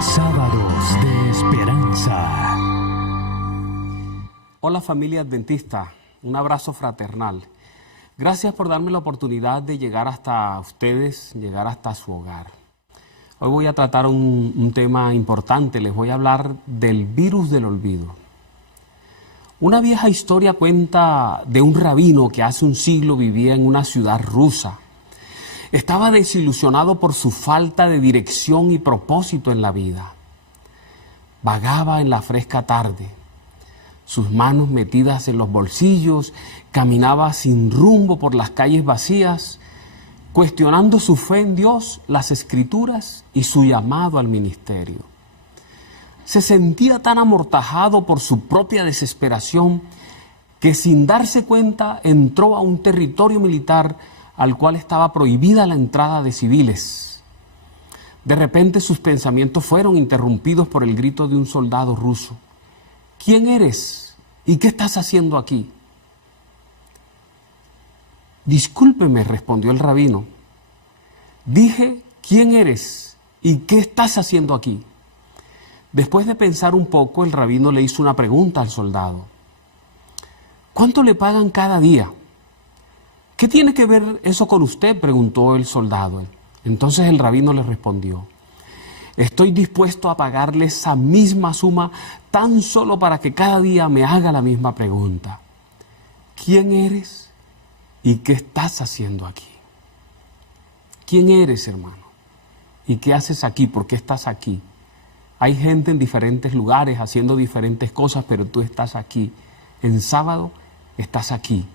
Sábados de Esperanza. Hola familia adventista, un abrazo fraternal. Gracias por darme la oportunidad de llegar hasta ustedes, llegar hasta su hogar. Hoy voy a tratar un tema importante, les voy a hablar del virus del olvido. Una vieja historia cuenta de un rabino que hace un siglo vivía en una ciudad rusa. Estaba desilusionado por su falta de dirección y propósito en la vida. Vagaba en la fresca tarde, sus manos metidas en los bolsillos, caminaba sin rumbo por las calles vacías, cuestionando su fe en Dios, las Escrituras y su llamado al ministerio. Se sentía tan amortajado por su propia desesperación que sin darse cuenta entró a un territorio militar al cual estaba prohibida la entrada de civiles. De repente sus pensamientos fueron interrumpidos por el grito de un soldado ruso. ¿Quién eres? ¿Y qué estás haciendo aquí? Discúlpeme, respondió el rabino. Dije, ¿quién eres? ¿Y qué estás haciendo aquí? Después de pensar un poco, el rabino le hizo una pregunta al soldado. ¿Cuánto le pagan cada día? ¿Qué tiene que ver eso con usted?, preguntó el soldado. Entonces el rabino le respondió, estoy dispuesto a pagarle esa misma suma tan solo para que cada día me haga la misma pregunta. ¿Quién eres y qué estás haciendo aquí? ¿Quién eres, hermano? ¿Y qué haces aquí? ¿Por qué estás aquí? Hay gente en diferentes lugares haciendo diferentes cosas, pero tú estás aquí. En sábado estás aquí.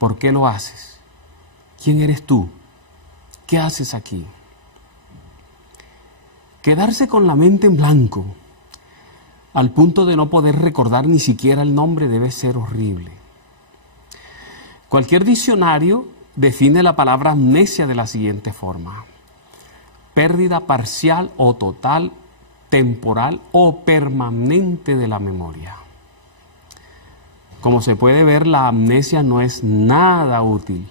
¿Por qué lo haces? ¿Quién eres tú? ¿Qué haces aquí? Quedarse con la mente en blanco, al punto de no poder recordar ni siquiera el nombre, debe ser horrible. Cualquier diccionario define la palabra amnesia de la siguiente forma: pérdida parcial o total, temporal o permanente de la memoria. Como se puede ver, la amnesia no es nada útil.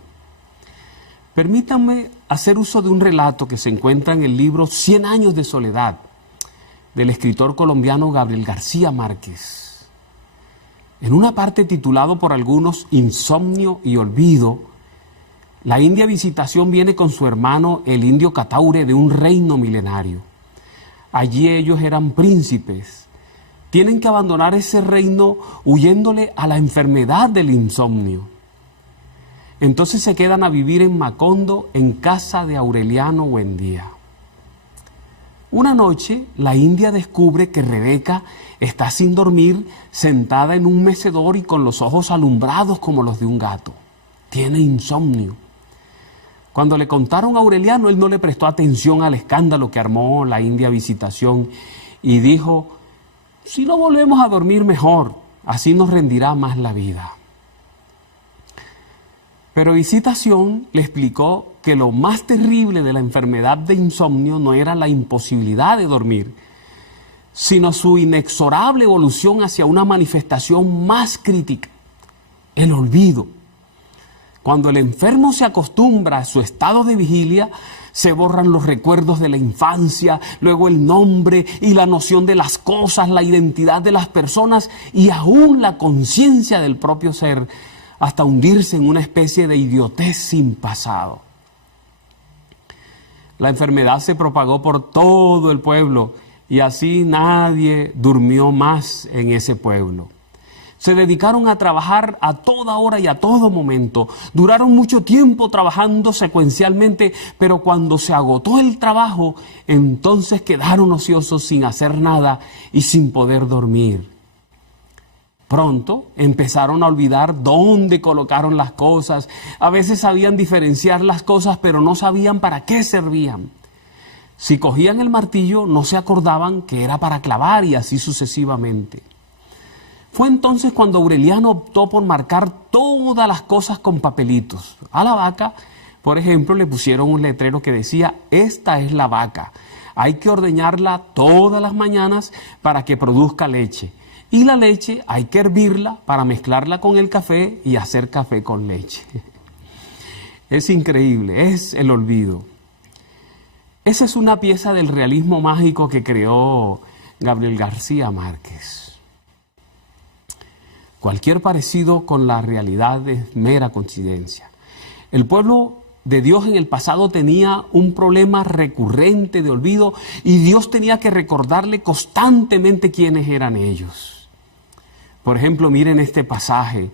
Permítanme hacer uso de un relato que se encuentra en el libro 100 años de soledad, del escritor colombiano Gabriel García Márquez. En una parte titulado por algunos Insomnio y Olvido, la india Visitación viene con su hermano el indio Cataure de un reino milenario. Allí ellos eran príncipes. Tienen que abandonar ese reino huyéndole a la enfermedad del insomnio. Entonces se quedan a vivir en Macondo, en casa de Aureliano Buendía. Una noche, la india descubre que Rebeca está sin dormir, sentada en un mecedor y con los ojos alumbrados como los de un gato. Tiene insomnio. Cuando le contaron a Aureliano, él no le prestó atención al escándalo que armó la india Visitación y dijo, si no volvemos a dormir mejor, así nos rendirá más la vida. Pero Visitación le explicó que lo más terrible de la enfermedad de insomnio no era la imposibilidad de dormir, sino su inexorable evolución hacia una manifestación más crítica, el olvido. Cuando el enfermo se acostumbra a su estado de vigilia, se borran los recuerdos de la infancia, luego el nombre y la noción de las cosas, la identidad de las personas y aún la conciencia del propio ser, hasta hundirse en una especie de idiotez sin pasado. La enfermedad se propagó por todo el pueblo y así nadie durmió más en ese pueblo. Se dedicaron a trabajar a toda hora y a todo momento. Duraron mucho tiempo trabajando secuencialmente, pero cuando se agotó el trabajo, entonces quedaron ociosos sin hacer nada y sin poder dormir. Pronto empezaron a olvidar dónde colocaron las cosas. A veces sabían diferenciar las cosas, pero no sabían para qué servían. Si cogían el martillo, no se acordaban que era para clavar y así sucesivamente. Fue entonces cuando Aureliano optó por marcar todas las cosas con papelitos. A la vaca, por ejemplo, le pusieron un letrero que decía, esta es la vaca. Hay que ordeñarla todas las mañanas para que produzca leche. Y la leche hay que hervirla para mezclarla con el café y hacer café con leche. Es increíble, es el olvido. Esa es una pieza del realismo mágico que creó Gabriel García Márquez. Cualquier parecido con la realidad es mera coincidencia. El pueblo de Dios en el pasado tenía un problema recurrente de olvido y Dios tenía que recordarle constantemente quiénes eran ellos. Por ejemplo, miren este pasaje: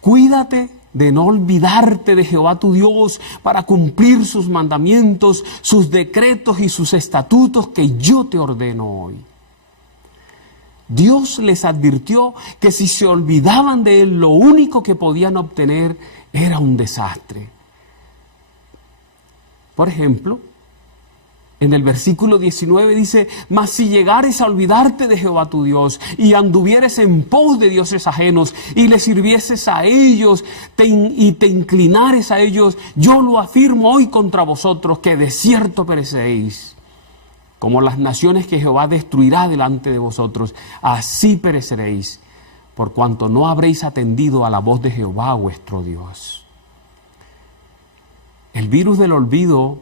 cuídate de no olvidarte de Jehová tu Dios para cumplir sus mandamientos, sus decretos y sus estatutos que yo te ordeno hoy. Dios les advirtió que si se olvidaban de Él, lo único que podían obtener era un desastre. Por ejemplo, en el versículo 19 dice: mas si llegares a olvidarte de Jehová tu Dios y anduvieres en pos de dioses ajenos y le sirvieses a ellos y te inclinares a ellos, yo lo afirmo hoy contra vosotros, que de cierto pereceréis. Como las naciones que Jehová destruirá delante de vosotros, así pereceréis, por cuanto no habréis atendido a la voz de Jehová vuestro Dios. El virus del olvido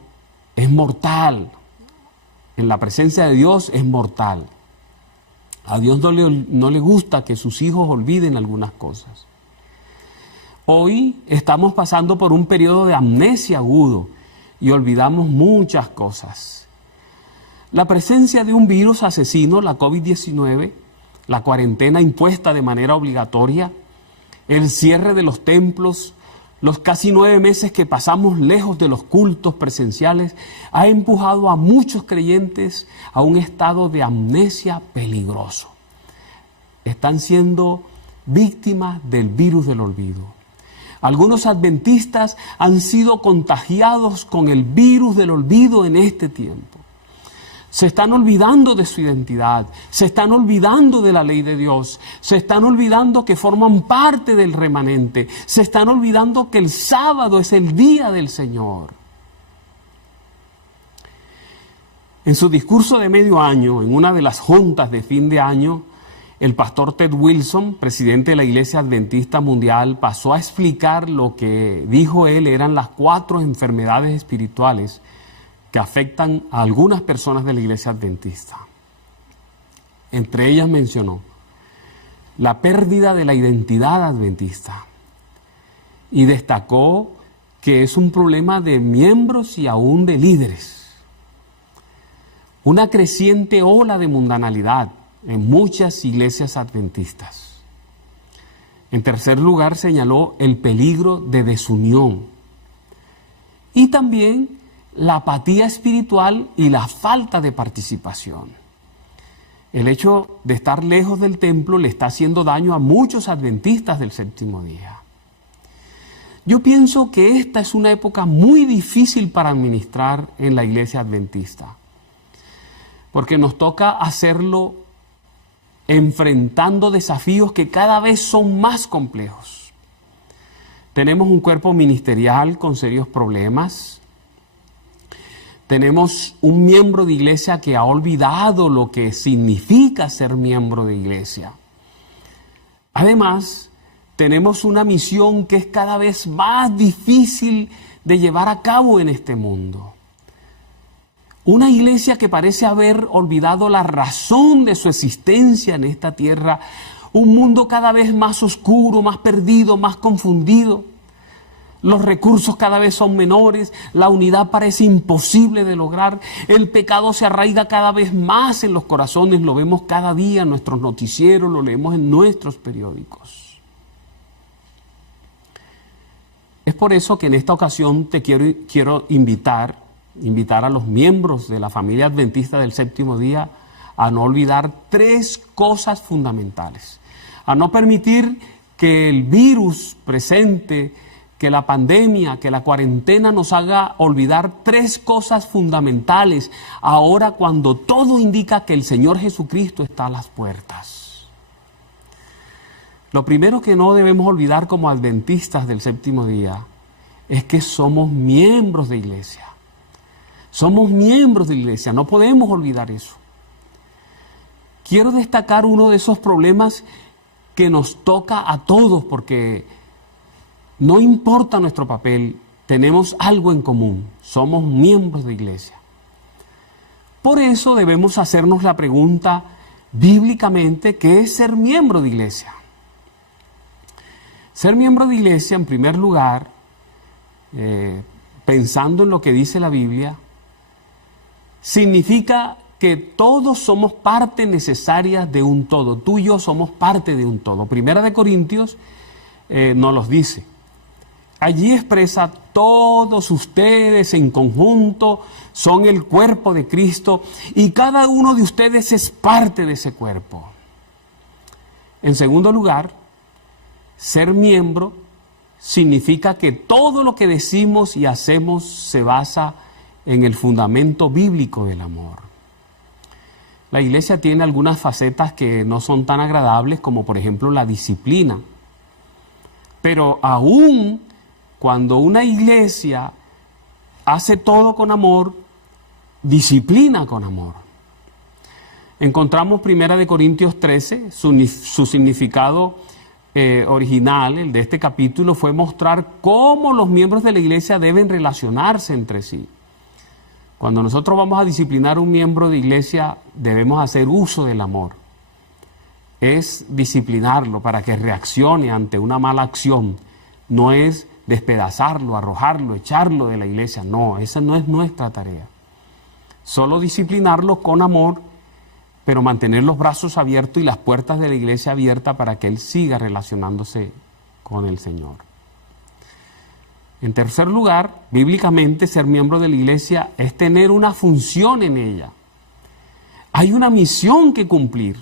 es mortal. En la presencia de Dios es mortal. A Dios no le gusta que sus hijos olviden algunas cosas. Hoy estamos pasando por un periodo de amnesia agudo y olvidamos muchas cosas. La presencia de un virus asesino, la COVID-19, la cuarentena impuesta de manera obligatoria, el cierre de los templos, los casi 9 meses que pasamos lejos de los cultos presenciales, ha empujado a muchos creyentes a un estado de amnesia peligroso. Están siendo víctimas del virus del olvido. Algunos adventistas han sido contagiados con el virus del olvido en este tiempo. Se están olvidando de su identidad, se están olvidando de la ley de Dios, se están olvidando que forman parte del remanente, se están olvidando que el sábado es el día del Señor. En su discurso de medio año, en una de las juntas de fin de año, el pastor Ted Wilson, presidente de la Iglesia Adventista Mundial, pasó a explicar lo que dijo él eran las 4 enfermedades espirituales que afectan a algunas personas de la Iglesia Adventista. Entre ellas mencionó la pérdida de la identidad adventista y destacó que es un problema de miembros y aún de líderes. Una creciente ola de mundanalidad en muchas iglesias adventistas. En tercer lugar, señaló el peligro de desunión y también la apatía espiritual y la falta de participación. El hecho de estar lejos del templo le está haciendo daño a muchos adventistas del séptimo día. Yo pienso que esta es una época muy difícil para administrar en la iglesia adventista, porque nos toca hacerlo enfrentando desafíos que cada vez son más complejos. Tenemos un cuerpo ministerial con serios problemas. Tenemos un miembro de iglesia que ha olvidado lo que significa ser miembro de iglesia. Además, tenemos una misión que es cada vez más difícil de llevar a cabo en este mundo. Una iglesia que parece haber olvidado la razón de su existencia en esta tierra. Un mundo cada vez más oscuro, más perdido, más confundido. Los recursos cada vez son menores, la unidad parece imposible de lograr, el pecado se arraiga cada vez más en los corazones, lo vemos cada día en nuestros noticieros, lo leemos en nuestros periódicos. Es por eso que en esta ocasión te quiero invitar a los miembros de la familia adventista del séptimo día a no olvidar 3 cosas fundamentales, a no permitir que el virus presente, que la pandemia, que la cuarentena nos haga olvidar 3 cosas fundamentales ahora cuando todo indica que el Señor Jesucristo está a las puertas. Lo primero que no debemos olvidar como adventistas del séptimo día es que somos miembros de iglesia. Somos miembros de iglesia, no podemos olvidar eso. Quiero destacar uno de esos problemas que nos toca a todos porque no importa nuestro papel, tenemos algo en común, somos miembros de iglesia. Por eso debemos hacernos la pregunta bíblicamente, ¿qué es ser miembro de iglesia? Ser miembro de iglesia, en primer lugar, pensando en lo que dice la Biblia, significa que todos somos parte necesaria de un todo. Tú y yo somos parte de un todo. Primera de Corintios nos los dice. Allí expresa: todos ustedes en conjunto son el cuerpo de Cristo y cada uno de ustedes es parte de ese cuerpo. En segundo lugar, ser miembro significa que todo lo que decimos y hacemos se basa en el fundamento bíblico del amor. La iglesia tiene algunas facetas que no son tan agradables, como por ejemplo la disciplina. Pero aún cuando una iglesia hace todo con amor, disciplina con amor. Encontramos 1 Corintios 13, su significado original, el de este capítulo, fue mostrar cómo los miembros de la iglesia deben relacionarse entre sí. Cuando nosotros vamos a disciplinar a un miembro de iglesia, debemos hacer uso del amor. Es disciplinarlo para que reaccione ante una mala acción. No es despedazarlo, arrojarlo, echarlo de la iglesia. No, esa no es nuestra tarea. Solo disciplinarlo con amor, pero mantener los brazos abiertos y las puertas de la iglesia abiertas para que él siga relacionándose con el Señor. En tercer lugar, bíblicamente, ser miembro de la iglesia es tener una función en ella. Hay una misión que cumplir.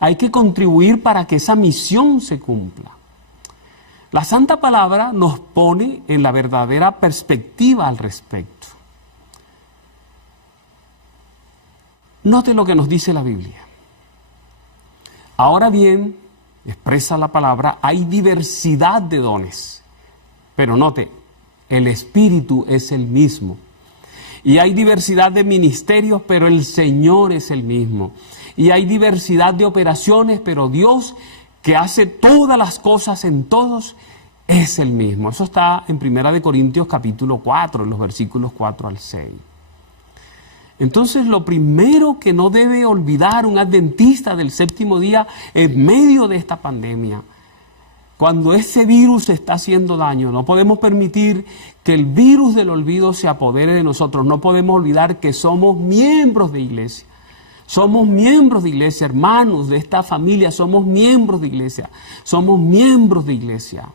Hay que contribuir para que esa misión se cumpla. La Santa Palabra nos pone en la verdadera perspectiva al respecto. Note lo que nos dice la Biblia. Ahora bien, expresa la palabra, hay diversidad de dones. Pero note, el Espíritu es el mismo. Y hay diversidad de ministerios, pero el Señor es el mismo. Y hay diversidad de operaciones, pero Dios, que hace todas las cosas en todos, es el mismo. Eso está en 1 Corintios capítulo 4, en los versículos 4 al 6. Entonces, lo primero que no debe olvidar un adventista del séptimo día en medio de esta pandemia, cuando ese virus está haciendo daño, no podemos permitir que el virus del olvido se apodere de nosotros. No podemos olvidar que somos miembros de iglesia. Somos miembros de iglesia, hermanos de esta familia, somos miembros de iglesia. Somos miembros de iglesia.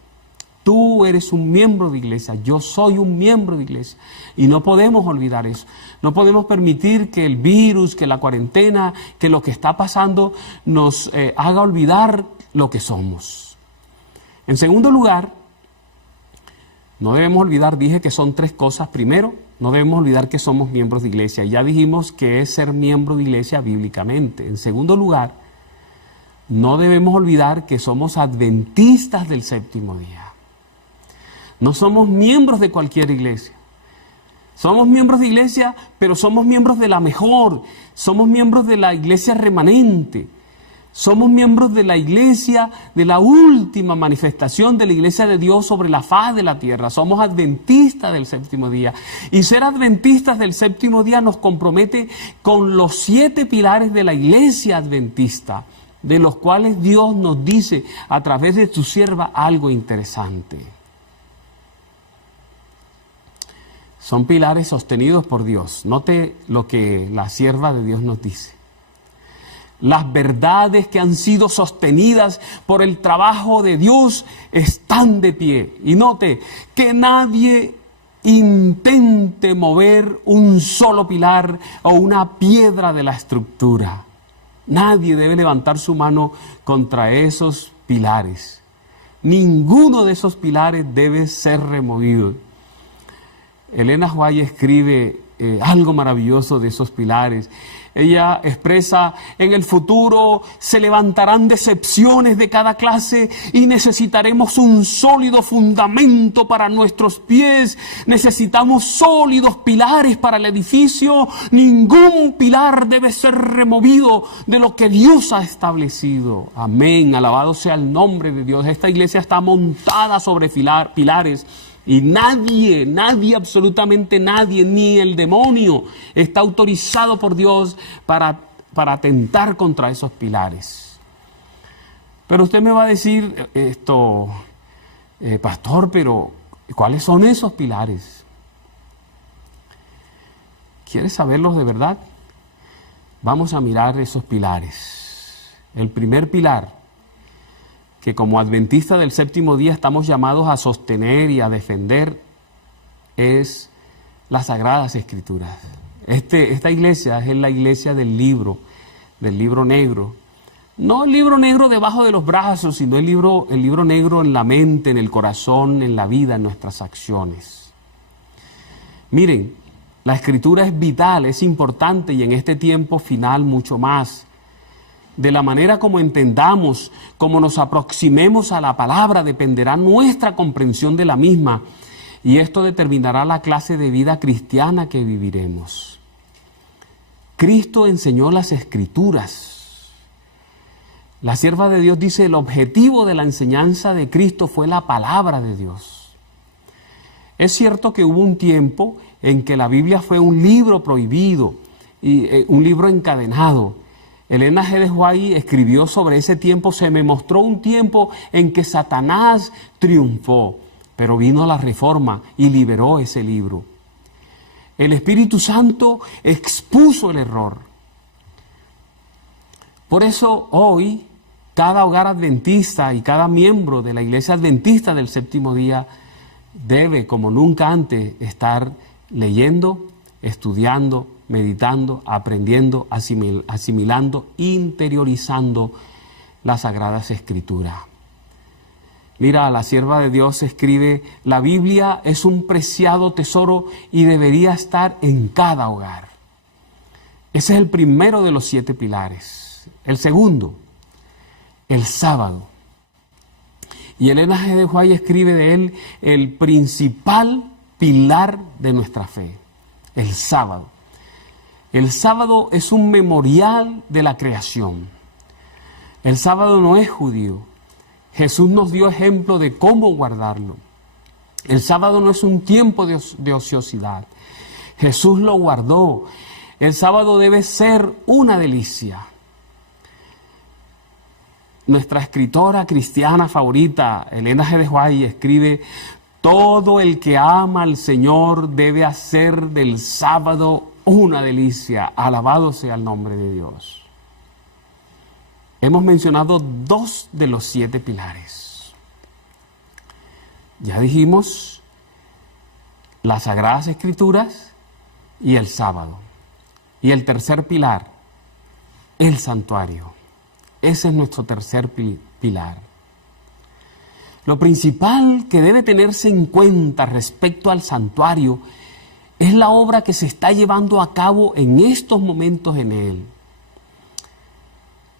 Tú eres un miembro de iglesia, yo soy un miembro de iglesia. Y no podemos olvidar eso. No podemos permitir que el virus, que la cuarentena, que lo que está pasando nos haga olvidar lo que somos. En segundo lugar, no debemos olvidar, dije que son tres cosas. Primero, no debemos olvidar que somos miembros de iglesia. Ya dijimos que es ser miembro de iglesia bíblicamente. En segundo lugar, no debemos olvidar que somos adventistas del séptimo día. No somos miembros de cualquier iglesia. Somos miembros de iglesia, pero somos miembros de la mejor. Somos miembros de la iglesia remanente. Somos miembros de la iglesia, de la última manifestación de la iglesia de Dios sobre la faz de la tierra. Somos adventistas del séptimo día. Y ser adventistas del séptimo día nos compromete con los 7 pilares de la iglesia adventista, de los cuales Dios nos dice a través de su sierva algo interesante. Son pilares sostenidos por Dios. Note lo que la sierva de Dios nos dice. Las verdades que han sido sostenidas por el trabajo de Dios están de pie. Y note que nadie intente mover un solo pilar o una piedra de la estructura. Nadie debe levantar su mano contra esos pilares. Ninguno de esos pilares debe ser removido. Elena White escribe algo maravilloso de esos pilares. Ella expresa: en el futuro se levantarán decepciones de cada clase y necesitaremos un sólido fundamento para nuestros pies. Necesitamos sólidos pilares para el edificio. Ningún pilar debe ser removido de lo que Dios ha establecido. Amén, alabado sea el nombre de Dios. Esta iglesia está montada sobre pilares. Y nadie, absolutamente nadie, ni el demonio está autorizado por Dios para atentar contra esos pilares. Pero usted me va a decir, pastor, pero ¿cuáles son esos pilares? ¿Quieres saberlos de verdad? Vamos a mirar esos pilares. El primer pilar, que como adventistas del séptimo día estamos llamados a sostener y a defender, es las Sagradas Escrituras. Esta iglesia es la iglesia del libro negro. No el libro negro debajo de los brazos, sino el libro negro en la mente, en el corazón, en la vida, en nuestras acciones. Miren, la Escritura es vital, es importante, y en este tiempo final mucho más. De la manera como entendamos, como nos aproximemos a la palabra, dependerá nuestra comprensión de la misma, y esto determinará la clase de vida cristiana que viviremos. Cristo enseñó las Escrituras. La sierva de Dios dice, el objetivo de la enseñanza de Cristo fue la palabra de Dios. Es cierto que hubo un tiempo en que la Biblia fue un libro prohibido, y un libro encadenado. Elena G. de White escribió sobre ese tiempo: se me mostró un tiempo en que Satanás triunfó, pero vino la reforma y liberó ese libro. El Espíritu Santo expuso el error. Por eso hoy cada hogar adventista y cada miembro de la iglesia adventista del séptimo día debe, como nunca antes, estar leyendo, estudiando, meditando, aprendiendo, asimilando, interiorizando las Sagradas Escrituras. Mira, la sierva de Dios escribe: la Biblia es un preciado tesoro y debería estar en cada hogar. Ese es el primero de los 7 pilares. El segundo, el sábado. Y Elena G. de White escribe de él: el principal pilar de nuestra fe, el sábado. El sábado es un memorial de la creación. El sábado no es judío. Jesús nos dio ejemplo de cómo guardarlo. El sábado no es un tiempo de ociosidad. Jesús lo guardó. El sábado debe ser una delicia. Nuestra escritora cristiana favorita, Elena G. de White, escribe: todo el que ama al Señor debe hacer del sábado una delicia. Alabado sea el nombre de Dios. Hemos mencionado 2 de los 7 pilares. Ya dijimos las Sagradas Escrituras y el sábado. Y el tercer pilar, el santuario. Ese es nuestro tercer pilar. Lo principal que debe tenerse en cuenta respecto al santuario es la obra que se está llevando a cabo en estos momentos en él.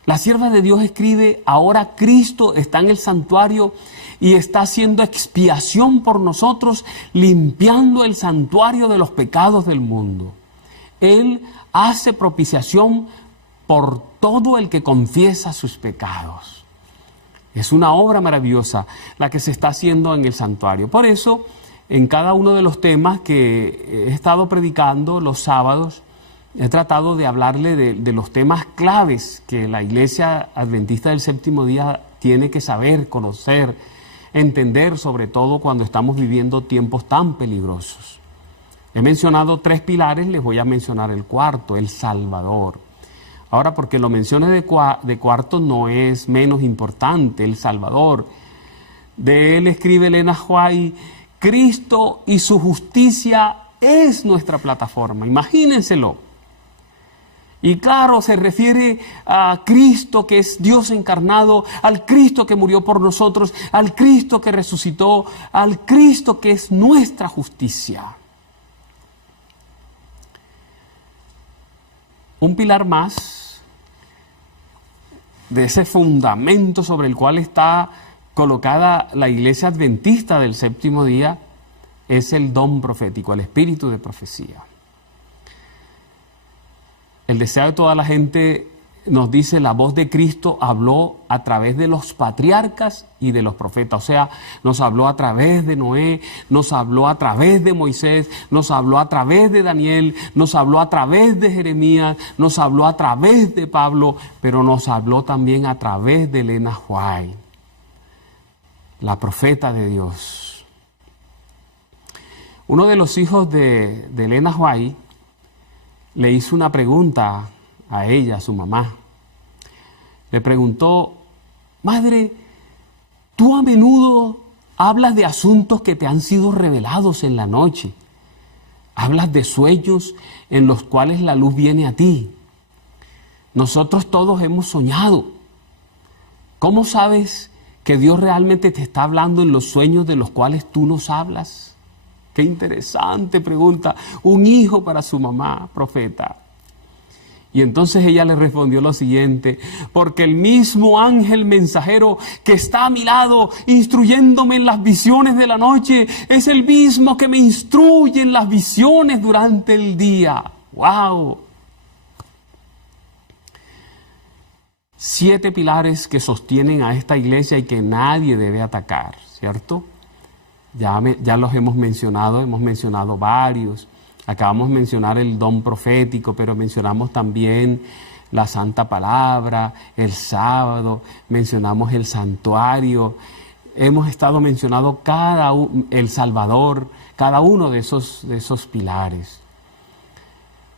La sierva de Dios escribe: ahora Cristo está en el santuario y está haciendo expiación por nosotros, limpiando el santuario de los pecados del mundo. Él hace propiciación por todo el que confiesa sus pecados. Es una obra maravillosa la que se está haciendo en el santuario. Por eso, en cada uno de los temas que he estado predicando los sábados, he tratado de hablarle de los temas claves que la iglesia adventista del séptimo día tiene que saber, conocer, entender, sobre todo cuando estamos viviendo tiempos tan peligrosos. He mencionado 3 pilares, les voy a mencionar el cuarto, el Salvador. Ahora, porque lo mencione de cuarto, no es menos importante, el Salvador. De él escribe Elena White: Cristo y su justicia es nuestra plataforma. Imagínenselo. Y claro, se refiere a Cristo, que es Dios encarnado, al Cristo que murió por nosotros, al Cristo que resucitó, al Cristo que es nuestra justicia. Un pilar más de ese fundamento sobre el cual está colocada la iglesia adventista del séptimo día es el don profético, el espíritu de profecía. El deseo de toda la gente nos dice, la voz de Cristo habló a través de los patriarcas y de los profetas. O sea, nos habló a través de Noé, nos habló a través de Moisés, nos habló a través de Daniel, nos habló a través de Jeremías, nos habló a través de Pablo, pero nos habló también a través de Elena White, la profeta de Dios. Uno de los hijos de Elena White le hizo una pregunta a ella, a su mamá. Le preguntó: madre, tú a menudo hablas de asuntos que te han sido revelados en la noche. Hablas de sueños en los cuales la luz viene a ti. Nosotros todos hemos soñado. ¿Cómo sabes que Dios realmente te está hablando en los sueños de los cuales tú nos hablas? Qué interesante pregunta. Un hijo para su mamá, profeta. Y entonces ella le respondió lo siguiente: porque el mismo ángel mensajero que está a mi lado instruyéndome en las visiones de la noche es el mismo que me instruye en las visiones durante el día. ¡Wow! 7 pilares que sostienen a esta iglesia y que nadie debe atacar, ¿cierto? Ya los hemos mencionado varios. Acabamos de mencionar el don profético, pero mencionamos también la santa palabra, el sábado, mencionamos el santuario. Hemos estado mencionando el Salvador, cada uno de esos pilares.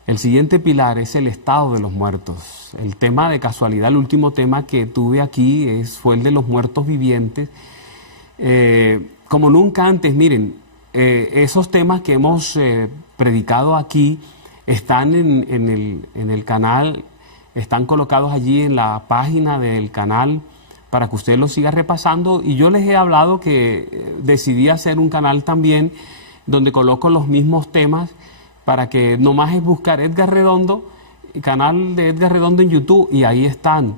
El siguiente pilar es el estado de los muertos. El tema de casualidad, el último tema que tuve aquí fue el de los muertos vivientes. Como nunca antes, miren, esos temas que hemos predicado aquí están en el canal, están colocados allí en la página del canal para que usted los siga repasando. Y yo les he hablado que decidí hacer un canal también donde coloco los mismos temas, para que nomás es buscar Edgar Redondo, el canal de Edgar Redondo en YouTube, y ahí están.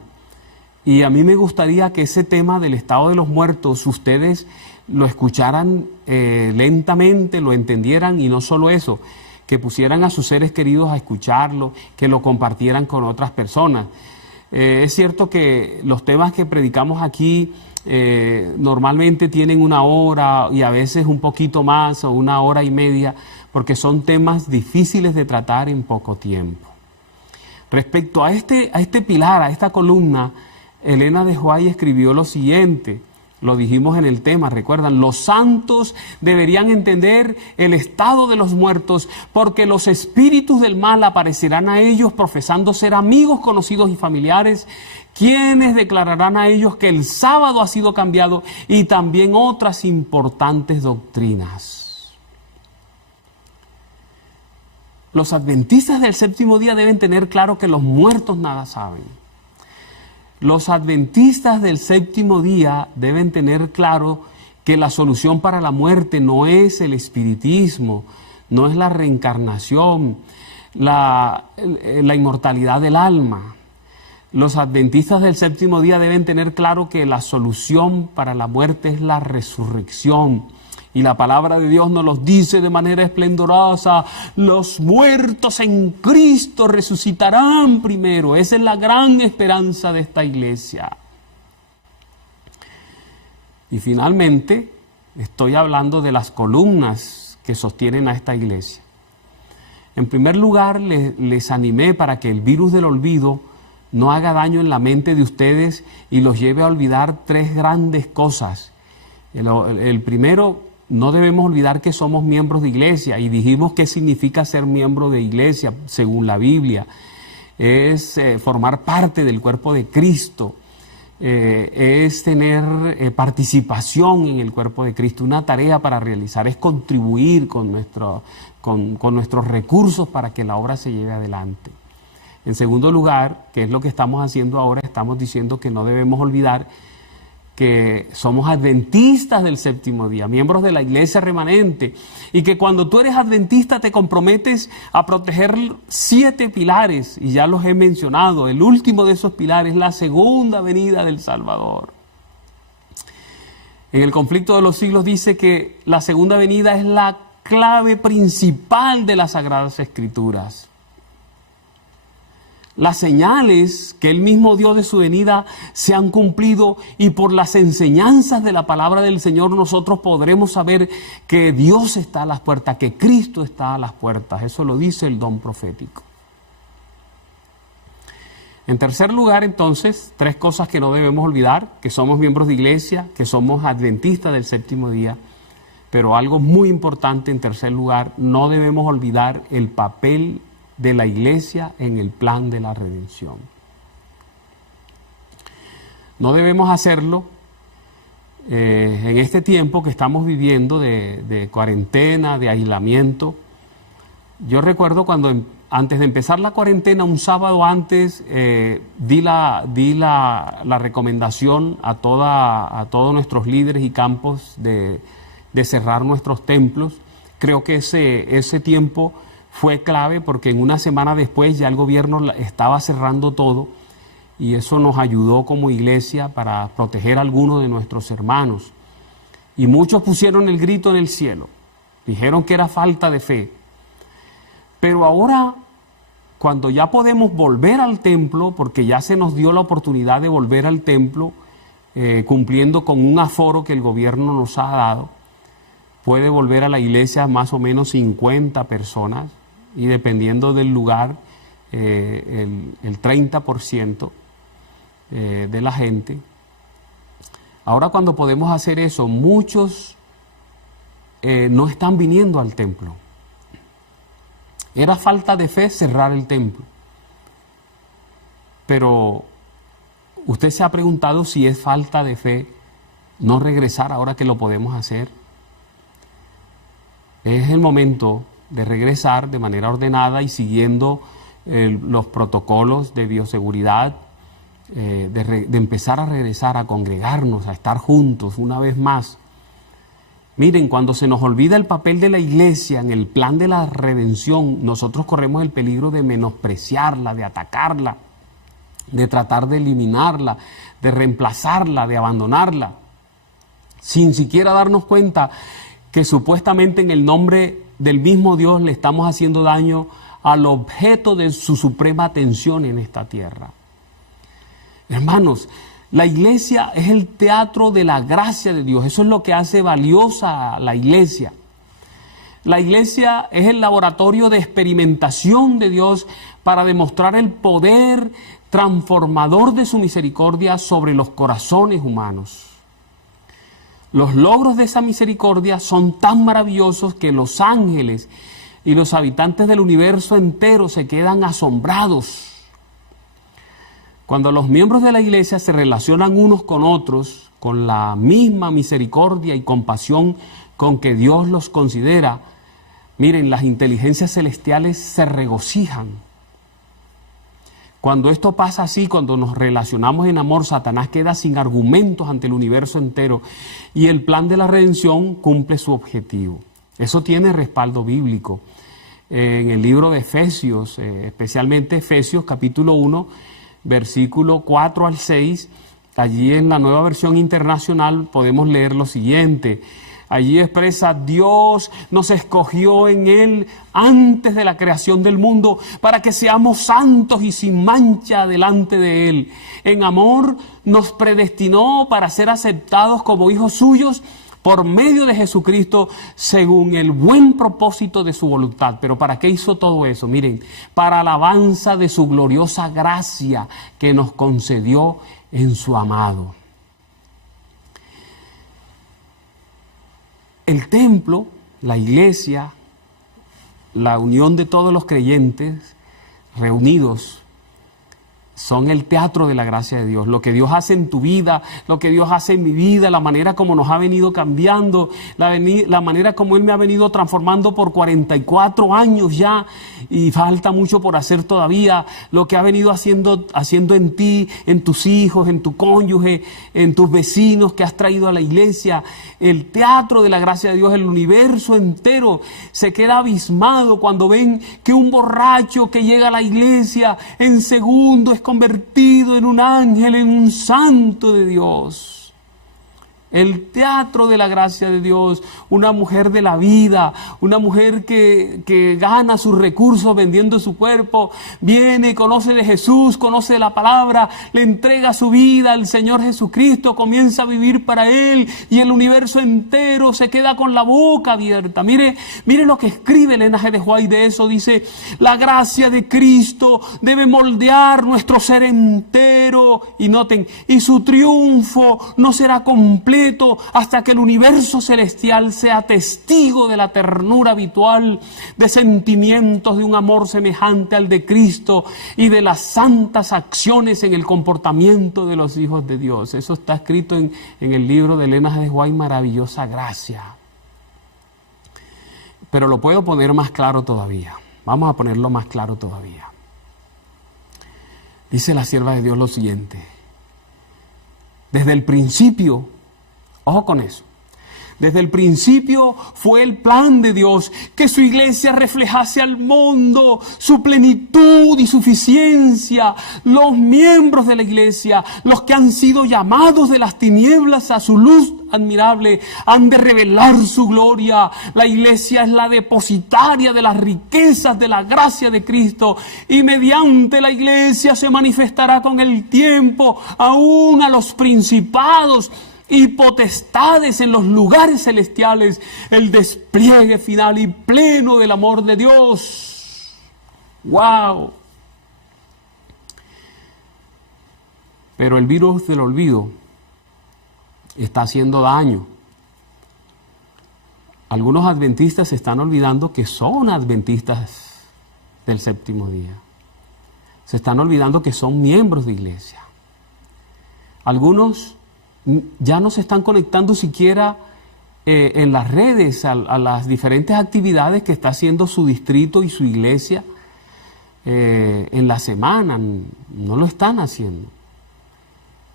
Y a mí me gustaría que ese tema del estado de los muertos ustedes lo escucharan lentamente, lo entendieran, y no solo eso, que pusieran a sus seres queridos a escucharlo, que lo compartieran con otras personas. Es cierto que los temas que predicamos aquí normalmente tienen 1 hora y a veces un poquito más, o 1 hora y media, porque son temas difíciles de tratar en poco tiempo. Respecto a este pilar, a esta columna, Elena de White escribió lo siguiente. Lo dijimos en el tema, recuerdan: los santos deberían entender el estado de los muertos, porque los espíritus del mal aparecerán a ellos profesando ser amigos, conocidos y familiares, quienes declararán a ellos que el sábado ha sido cambiado, y también otras importantes doctrinas. Los adventistas del séptimo día deben tener claro que los muertos nada saben. Los adventistas del séptimo día deben tener claro que la solución para la muerte no es el espiritismo, no es la reencarnación, la inmortalidad del alma. Los adventistas del séptimo día deben tener claro que la solución para la muerte es la resurrección. Y la palabra de Dios nos los dice de manera esplendorosa: los muertos en Cristo resucitarán primero. Esa es la gran esperanza de esta iglesia. Y finalmente, estoy hablando de las columnas que sostienen a esta iglesia. En primer lugar, les animé para que el virus del olvido no haga daño en la mente de ustedes y los lleve a olvidar 3 grandes cosas. El primero: no debemos olvidar que somos miembros de iglesia, y dijimos qué significa ser miembro de iglesia según la Biblia. Es formar parte del cuerpo de Cristo, es tener participación en el cuerpo de Cristo, una tarea para realizar, es contribuir con nuestros recursos para que la obra se lleve adelante. En segundo lugar, que es lo que estamos haciendo ahora, estamos diciendo que no debemos olvidar que somos adventistas del séptimo día, miembros de la iglesia remanente, y que cuando tú eres adventista te comprometes a proteger 7 pilares, y ya los he mencionado. El último de esos pilares es la segunda venida del Salvador. En el conflicto de los siglos dice que la segunda venida es la clave principal de las Sagradas Escrituras. Las señales que Él mismo dio de su venida se han cumplido, y por las enseñanzas de la palabra del Señor nosotros podremos saber que Dios está a las puertas, que Cristo está a las puertas. Eso lo dice el don profético. En tercer lugar, entonces, 3 cosas que no debemos olvidar: que somos miembros de iglesia, que somos adventistas del séptimo día. Pero algo muy importante, en tercer lugar, no debemos olvidar el papel de la iglesia en el plan de la redención. No debemos hacerlo en este tiempo que estamos viviendo de cuarentena, de aislamiento. Yo recuerdo cuando antes de empezar la cuarentena, un sábado antes, di la recomendación a todos nuestros líderes y campos de cerrar nuestros templos. Creo que ese tiempo fue clave, porque en una semana después ya el gobierno estaba cerrando todo, y eso nos ayudó como iglesia para proteger a algunos de nuestros hermanos. Y muchos pusieron el grito en el cielo, dijeron que era falta de fe. Pero ahora, cuando ya podemos volver al templo, porque ya se nos dio la oportunidad de volver al templo, cumpliendo con un aforo que el gobierno nos ha dado, puede volver a la iglesia más o menos 50 personas, y dependiendo del lugar, el 30% de la gente. Ahora, cuando podemos hacer eso, muchos no están viniendo al templo. Era falta de fe cerrar el templo. Pero usted se ha preguntado si es falta de fe no regresar ahora que lo podemos hacer. Es el momento de regresar de manera ordenada y siguiendo los protocolos de bioseguridad, de empezar a regresar, a congregarnos, a estar juntos una vez más. Miren, cuando se nos olvida el papel de la iglesia en el plan de la redención, nosotros corremos el peligro de menospreciarla, de atacarla, de tratar de eliminarla, de reemplazarla, de abandonarla, sin siquiera darnos cuenta que supuestamente en el nombre del mismo Dios le estamos haciendo daño al objeto de su suprema atención en esta tierra. Hermanos, la iglesia es el teatro de la gracia de Dios. Eso es lo que hace valiosa a la iglesia. La iglesia es el laboratorio de experimentación de Dios para demostrar el poder transformador de su misericordia sobre los corazones humanos. Los logros de esa misericordia son tan maravillosos que los ángeles y los habitantes del universo entero se quedan asombrados. Cuando los miembros de la iglesia se relacionan unos con otros con la misma misericordia y compasión con que Dios los considera, miren, las inteligencias celestiales se regocijan. Cuando esto pasa así, cuando nos relacionamos en amor, Satanás queda sin argumentos ante el universo entero, y el plan de la redención cumple su objetivo. Eso tiene respaldo bíblico. En el libro de Efesios, especialmente Efesios capítulo 1, versículo 4 al 6, allí en la Nueva Versión Internacional podemos leer lo siguiente. Allí expresa: Dios nos escogió en Él antes de la creación del mundo para que seamos santos y sin mancha delante de Él. En amor nos predestinó para ser aceptados como hijos suyos por medio de Jesucristo, según el buen propósito de su voluntad. ¿Pero para qué hizo todo eso? Miren, para alabanza de su gloriosa gracia que nos concedió en su amado. El templo, la iglesia, la unión de todos los creyentes reunidos son el teatro de la gracia de Dios. Lo que Dios hace en tu vida, lo que Dios hace en mi vida, la manera como nos ha venido cambiando, la manera como Él me ha venido transformando por 44 años ya, y falta mucho por hacer todavía, lo que ha venido haciendo en ti, en tus hijos, en tu cónyuge, en tus vecinos que has traído a la iglesia. El teatro de la gracia de Dios, el universo entero se queda abismado cuando ven que un borracho que llega a la iglesia en segundo es convertido en un ángel, en un santo de Dios. el teatro de la gracia de Dios, una mujer de la vida, una mujer que gana sus recursos vendiendo su cuerpo, viene, conoce de Jesús, conoce de la palabra, le entrega su vida al Señor Jesucristo, comienza a vivir para Él y el universo entero se queda con la boca abierta. Mire lo que escribe Elena G. de White de eso, dice: la gracia de Cristo debe moldear nuestro ser entero, y noten, y su triunfo no será completo hasta que el universo celestial sea testigo de la ternura habitual, de sentimientos de un amor semejante al de Cristo y de las santas acciones en el comportamiento de los hijos de Dios. Eso está escrito en el libro de Elena G. de White, Maravillosa Gracia. Pero lo puedo poner más claro todavía. Vamos a ponerlo más claro todavía. Dice la sierva de Dios lo siguiente: desde el principio, ojo con eso, desde el principio fue el plan de Dios que su iglesia reflejase al mundo su plenitud y suficiencia. Los miembros de la iglesia, los que han sido llamados de las tinieblas a su luz admirable, han de revelar su gloria. La iglesia es la depositaria de las riquezas de la gracia de Cristo, y mediante la iglesia se manifestará con el tiempo aún a los principados y potestades en los lugares celestiales el despliegue final y pleno del amor de Dios. ¡Wow! Pero el virus del olvido está haciendo daño. Algunos adventistas se están olvidando que son adventistas del séptimo día. Se están olvidando que son miembros de iglesia. Algunos ya no se están conectando siquiera en las redes a las diferentes actividades que está haciendo su distrito y su iglesia en la semana. No lo están haciendo.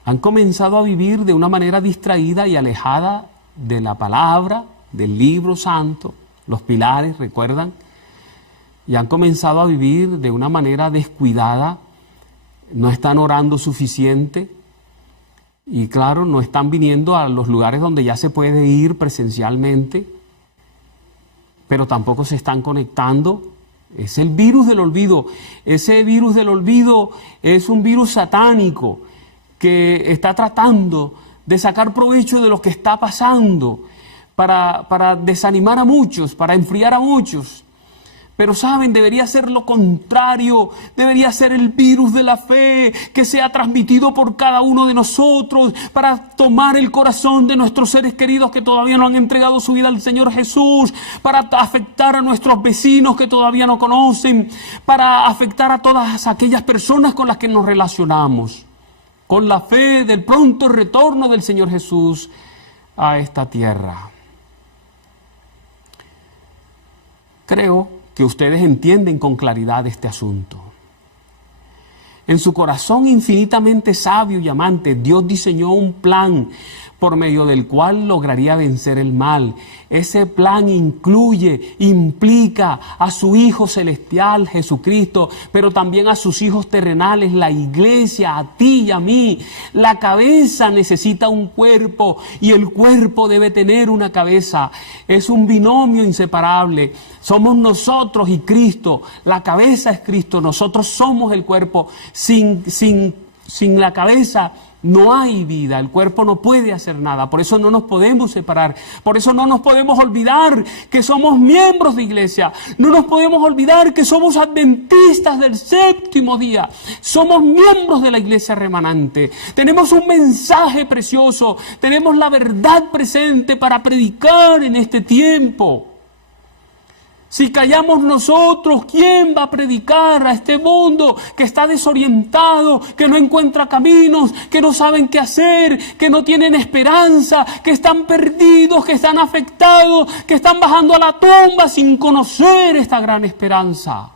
Han comenzado a vivir de una manera distraída y alejada de la palabra, del libro santo, los pilares, ¿recuerdan? Y han comenzado a vivir de una manera descuidada, no están orando suficiente. Y claro, no están viniendo a los lugares donde ya se puede ir presencialmente, pero tampoco se están conectando. Es el virus del olvido. Ese virus del olvido es un virus satánico que está tratando de sacar provecho de lo que está pasando para desanimar a muchos, para enfriar a muchos. Pero saben, debería ser lo contrario, debería ser el virus de la fe que sea transmitido por cada uno de nosotros para tomar el corazón de nuestros seres queridos que todavía no han entregado su vida al Señor Jesús, para afectar a nuestros vecinos que todavía no conocen, para afectar a todas aquellas personas con las que nos relacionamos, con la fe del pronto retorno del Señor Jesús a esta tierra. Creo que ustedes entienden con claridad este asunto. En su corazón infinitamente sabio y amante, Dios diseñó un plan por medio del cual lograría vencer el mal. Ese plan implica a su Hijo celestial, Jesucristo, pero también a sus hijos terrenales, la iglesia, a ti y a mí. La cabeza necesita un cuerpo y el cuerpo debe tener una cabeza. Es un binomio inseparable. Somos nosotros y Cristo. La cabeza es Cristo, nosotros somos el cuerpo. Sin la cabeza no hay vida, el cuerpo no puede hacer nada, por eso no nos podemos separar, por eso no nos podemos olvidar que somos miembros de iglesia, no nos podemos olvidar que somos adventistas del séptimo día, somos miembros de la iglesia remanente, tenemos un mensaje precioso, tenemos la verdad presente para predicar en este tiempo. Si callamos nosotros, ¿quién va a predicar a este mundo que está desorientado, que no encuentra caminos, que no saben qué hacer, que no tienen esperanza, que están perdidos, que están afectados, que están bajando a la tumba sin conocer esta gran esperanza?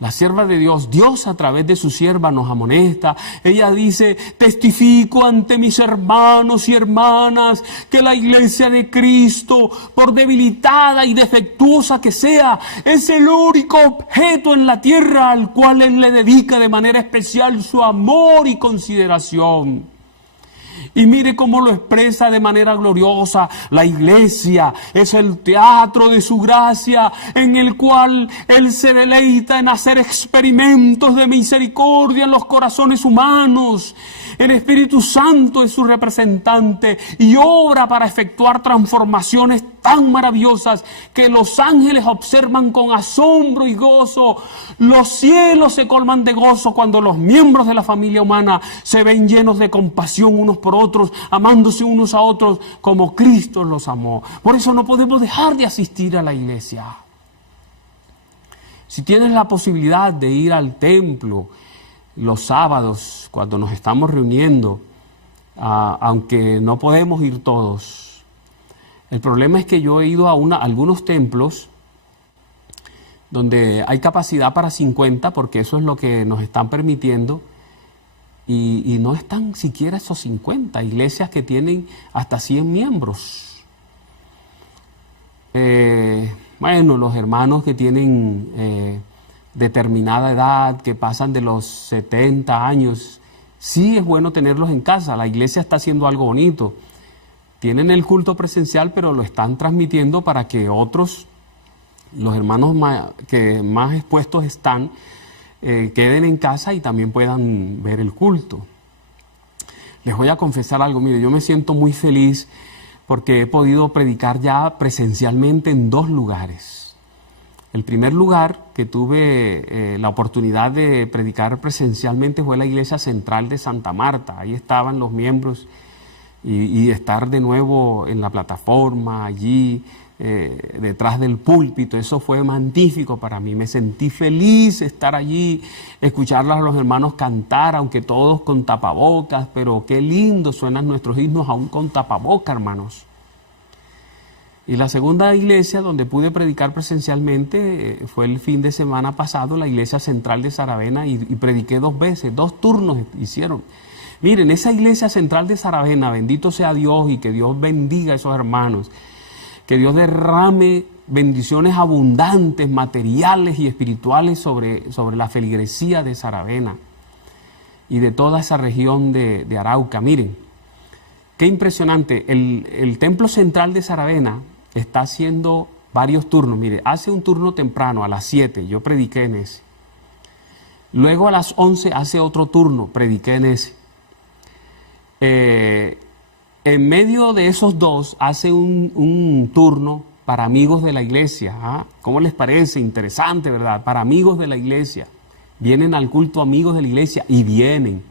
La sierva de Dios, Dios a través de su sierva nos amonesta. Ella dice: testifico ante mis hermanos y hermanas que la iglesia de Cristo, por debilitada y defectuosa que sea, es el único objeto en la tierra al cual Él le dedica de manera especial su amor y consideración. Y mire cómo lo expresa de manera gloriosa. La iglesia es el teatro de su gracia, en el cual Él se deleita en hacer experimentos de misericordia en los corazones humanos. El Espíritu Santo es su representante y obra para efectuar transformaciones tan maravillosas que los ángeles observan con asombro y gozo. Los cielos se colman de gozo cuando los miembros de la familia humana se ven llenos de compasión unos por otros, amándose unos a otros como Cristo los amó. Por eso no podemos dejar de asistir a la iglesia. Si tienes la posibilidad de ir al templo los sábados, cuando nos estamos reuniendo, aunque no podemos ir todos. El problema es que yo he ido a algunos templos donde hay capacidad para 50, porque eso es lo que nos están permitiendo, y no están siquiera esos 50, iglesias que tienen hasta 100 miembros. Bueno, los hermanos que tienen determinada edad, que pasan de los 70 años, sí es bueno tenerlos en casa. La iglesia está haciendo algo bonito. Tienen el culto presencial, pero lo están transmitiendo para que otros, los hermanos que más expuestos están, queden en casa y también puedan ver el culto. Les voy a confesar algo. Mire, yo me siento muy feliz porque he podido predicar ya presencialmente en 2 lugares. El primer lugar que tuve la oportunidad de predicar presencialmente fue la iglesia central de Santa Marta. Ahí estaban los miembros y estar de nuevo en la plataforma, allí detrás del púlpito, eso fue magnífico para mí. Me sentí feliz estar allí, escuchar a los hermanos cantar, aunque todos con tapabocas, pero qué lindo suenan nuestros himnos aún con tapabocas, hermanos. Y la segunda iglesia donde pude predicar presencialmente fue el fin de semana pasado, la iglesia central de Saravena, y prediqué 2 veces, 2 turnos hicieron. Miren, esa iglesia central de Saravena, bendito sea Dios, y que Dios bendiga a esos hermanos, que Dios derrame bendiciones abundantes, materiales y espirituales sobre la feligresía de Saravena y de toda esa región de Arauca. Miren, qué impresionante, el templo central de Saravena está haciendo varios turnos. Mire, hace un turno temprano a las 7, yo prediqué en ese. Luego a las 11 hace otro turno, prediqué en ese. En medio de esos 2 hace un turno para amigos de la iglesia. ¿Cómo les parece? Interesante, ¿verdad? Para amigos de la iglesia. Vienen al culto amigos de la iglesia y vienen.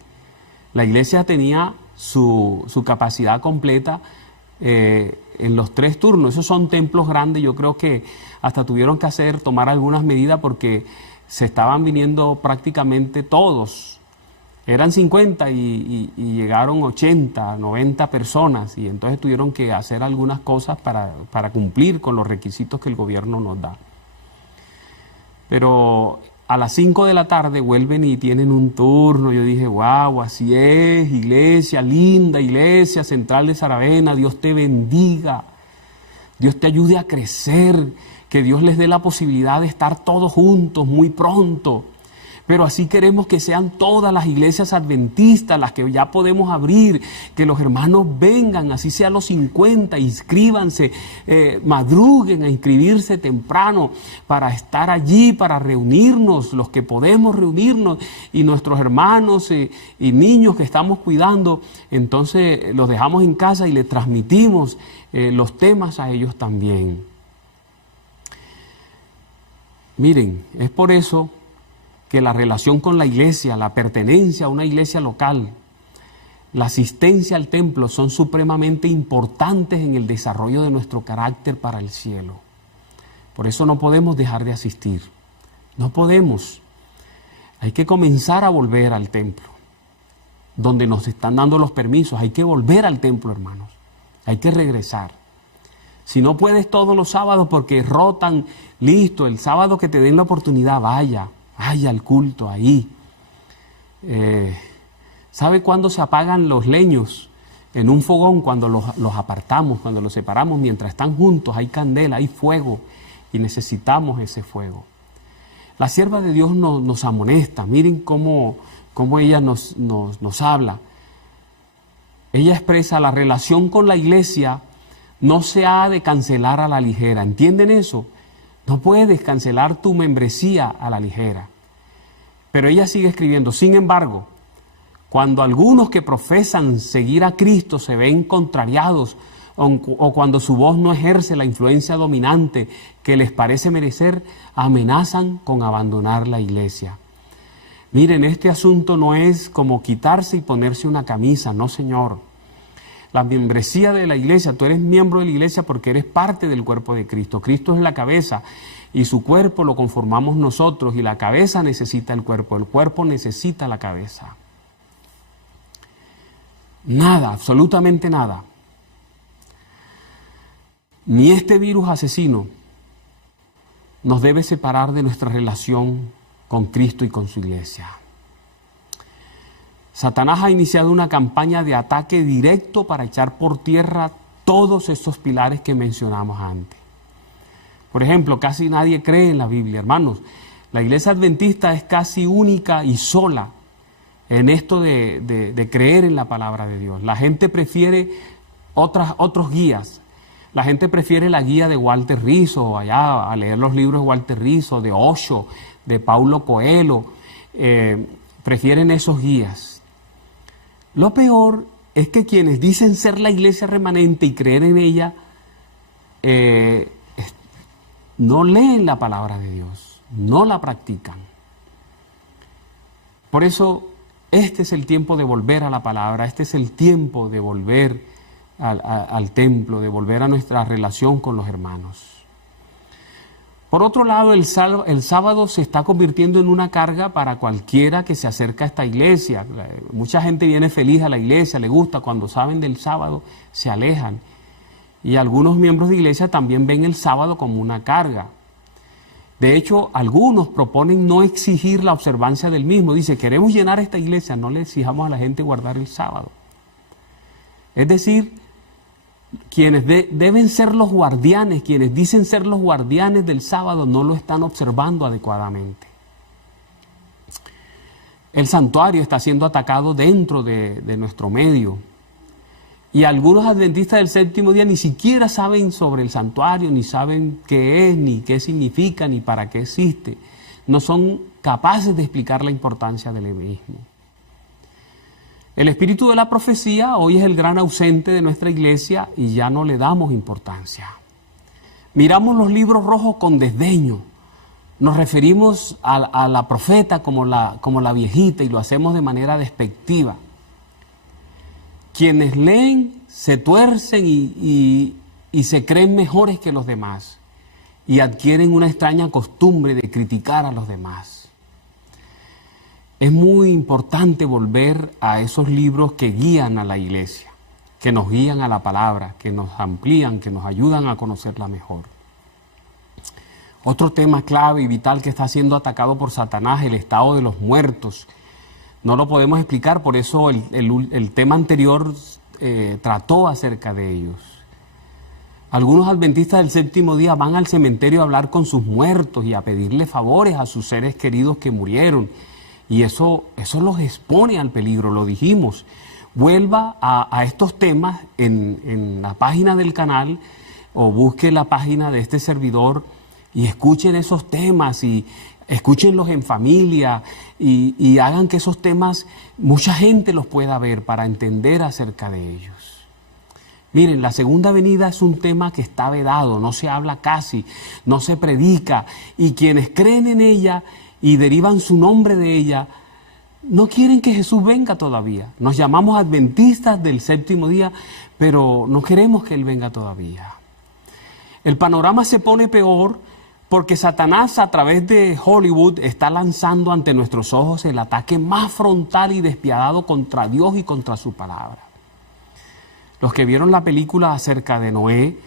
La iglesia tenía su capacidad completa en los 3 turnos. Esos son templos grandes. Yo creo que hasta tuvieron que tomar algunas medidas porque se estaban viniendo prácticamente todos. Eran 50 y llegaron 80, 90 personas, y entonces tuvieron que hacer algunas cosas para cumplir con los requisitos que el gobierno nos da. Pero a las 5 de la tarde vuelven y tienen un turno. Yo dije, wow, así es, iglesia, linda iglesia central de Saravena, Dios te bendiga, Dios te ayude a crecer, que Dios les dé la posibilidad de estar todos juntos muy pronto. Pero así queremos que sean todas las iglesias adventistas, las que ya podemos abrir, que los hermanos vengan, así sean los 50, inscríbanse, madruguen a inscribirse temprano para estar allí, para reunirnos, los que podemos reunirnos, y nuestros hermanos y niños que estamos cuidando, entonces los dejamos en casa y les transmitimos los temas a ellos también. Miren, es por eso que la relación con la iglesia, la pertenencia a una iglesia local, la asistencia al templo son supremamente importantes en el desarrollo de nuestro carácter para el cielo. Por eso no podemos dejar de asistir. No podemos. Hay que comenzar a volver al templo, donde nos están dando los permisos. Hay que volver al templo, hermanos. Hay que regresar. Si no puedes todos los sábados porque rotan, listo, el sábado que te den la oportunidad, vaya vaya al culto ahí. ¿Sabe cuándo se apagan los leños en un fogón? Cuando los apartamos, cuando los separamos. Mientras están juntos hay candela, hay fuego y necesitamos ese fuego. La sierva de Dios nos amonesta. Miren cómo ella nos habla. Ella expresa: la relación con la iglesia no se ha de cancelar a la ligera. ¿Entienden eso? No puedes cancelar tu membresía a la ligera. Pero ella sigue escribiendo: sin embargo, cuando algunos que profesan seguir a Cristo se ven contrariados o cuando su voz no ejerce la influencia dominante que les parece merecer, amenazan con abandonar la iglesia. Miren, este asunto no es como quitarse y ponerse una camisa, no, señor. La membresía de la iglesia, tú eres miembro de la iglesia porque eres parte del cuerpo de Cristo. Cristo es la cabeza y su cuerpo lo conformamos nosotros, y la cabeza necesita el cuerpo necesita la cabeza. Nada, absolutamente nada. Ni este virus asesino nos debe separar de nuestra relación con Cristo y con su iglesia. Satanás ha iniciado una campaña de ataque directo para echar por tierra todos estos pilares que mencionamos antes. Por ejemplo, casi nadie cree en la Biblia, hermanos. La iglesia adventista es casi única y sola en esto de creer en la palabra de Dios. La gente prefiere otros guías. La gente prefiere la guía de Walter Rizzo, allá a leer los libros de Walter Rizzo, de Osho, de Paulo Coelho. Prefieren esos guías. Lo peor es que quienes dicen ser la iglesia remanente y creer en ella, no leen la palabra de Dios, no la practican. Por eso, este es el tiempo de volver a la palabra, este es el tiempo de volver al templo, de volver a nuestra relación con los hermanos. Por otro lado, el sábado se está convirtiendo en una carga para cualquiera que se acerca a esta iglesia. Mucha gente viene feliz a la iglesia, le gusta. Cuando saben del sábado, se alejan. Y algunos miembros de iglesia también ven el sábado como una carga. De hecho, algunos proponen no exigir la observancia del mismo. Dice: queremos llenar esta iglesia, no le exijamos a la gente guardar el sábado. Es decir, quienes deben ser los guardianes, quienes dicen ser los guardianes del sábado, no lo están observando adecuadamente. El santuario está siendo atacado dentro de nuestro medio. Y algunos adventistas del séptimo día ni siquiera saben sobre el santuario, ni saben qué es, ni qué significa, ni para qué existe. No son capaces de explicar la importancia del mismo. El espíritu de la profecía hoy es el gran ausente de nuestra iglesia y ya no le damos importancia. Miramos los libros rojos con desdeño. Nos referimos a la profeta como la viejita y lo hacemos de manera despectiva. Quienes leen se tuercen y se creen mejores que los demás y adquieren una extraña costumbre de criticar a los demás. Es muy importante volver a esos libros que guían a la iglesia, que nos guían a la palabra, que nos amplían, que nos ayudan a conocerla mejor. Otro tema clave y vital que está siendo atacado por Satanás, el estado de los muertos. No lo podemos explicar, por eso el tema anterior trató acerca de ellos. Algunos adventistas del séptimo día van al cementerio a hablar con sus muertos y a pedirle favores a sus seres queridos que murieron. Y eso los expone al peligro, lo dijimos. Vuelva a estos temas en la página del canal o busque la página de este servidor y escuchen esos temas y escúchenlos en familia y hagan que esos temas mucha gente los pueda ver para entender acerca de ellos. Miren, la segunda venida es un tema que está vedado, no se habla casi, no se predica, y quienes creen en ella y derivan su nombre de ella, no quieren que Jesús venga todavía. Nos llamamos adventistas del séptimo día, pero no queremos que Él venga todavía. El panorama se pone peor porque Satanás, a través de Hollywood, está lanzando ante nuestros ojos el ataque más frontal y despiadado contra Dios y contra su palabra. Los que vieron la película acerca de Noé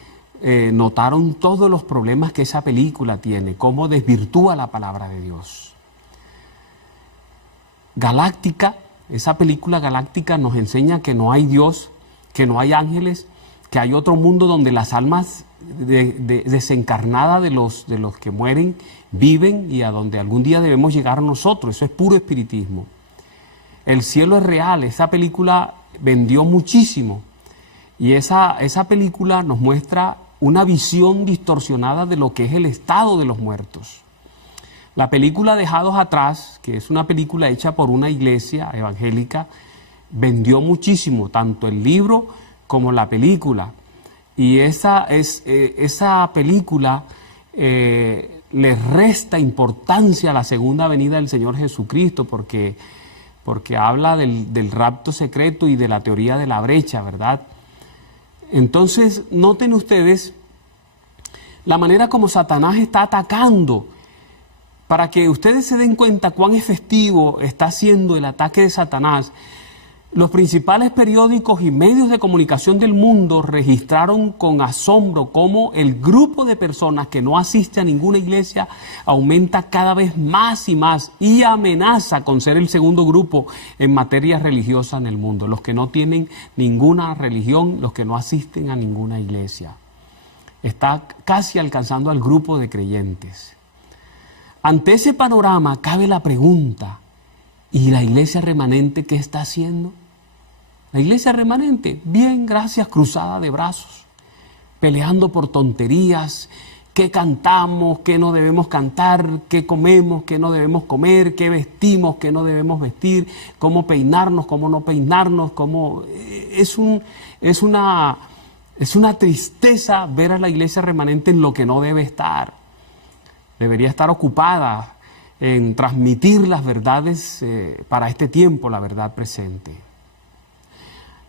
notaron todos los problemas que esa película tiene, cómo desvirtúa la palabra de Dios. galáctica, esa película galáctica nos enseña que no hay Dios, que no hay ángeles, que hay otro mundo donde las almas desencarnadas de los que mueren viven y a donde algún día debemos llegar nosotros. Eso es puro espiritismo. El cielo es real. Esa película vendió muchísimo y esa película nos muestra una visión distorsionada de lo que es el estado de los muertos. La película Dejados Atrás, que es una película hecha por una iglesia evangélica, vendió muchísimo, tanto el libro como la película. Y esa película le resta importancia a la segunda venida del Señor Jesucristo, porque habla del rapto secreto y de la teoría de la brecha, ¿verdad? Entonces, noten ustedes la manera como Satanás está atacando. Para que ustedes se den cuenta cuán efectivo está siendo el ataque de Satanás, los principales periódicos y medios de comunicación del mundo registraron con asombro cómo el grupo de personas que no asiste a ninguna iglesia aumenta cada vez más y más y amenaza con ser el segundo grupo en materia religiosa en el mundo. Los que no tienen ninguna religión, los que no asisten a ninguna iglesia. Está casi alcanzando al grupo de creyentes. Ante ese panorama cabe la pregunta, ¿y la iglesia remanente qué está haciendo? La iglesia remanente, bien, gracias, cruzada de brazos, peleando por tonterías, qué cantamos, qué no debemos cantar, qué comemos, qué no debemos comer, qué vestimos, qué no debemos vestir, cómo peinarnos, cómo no peinarnos, es una tristeza ver a la iglesia remanente en lo que no debe estar. Debería estar ocupada en transmitir las verdades para este tiempo, la verdad presente.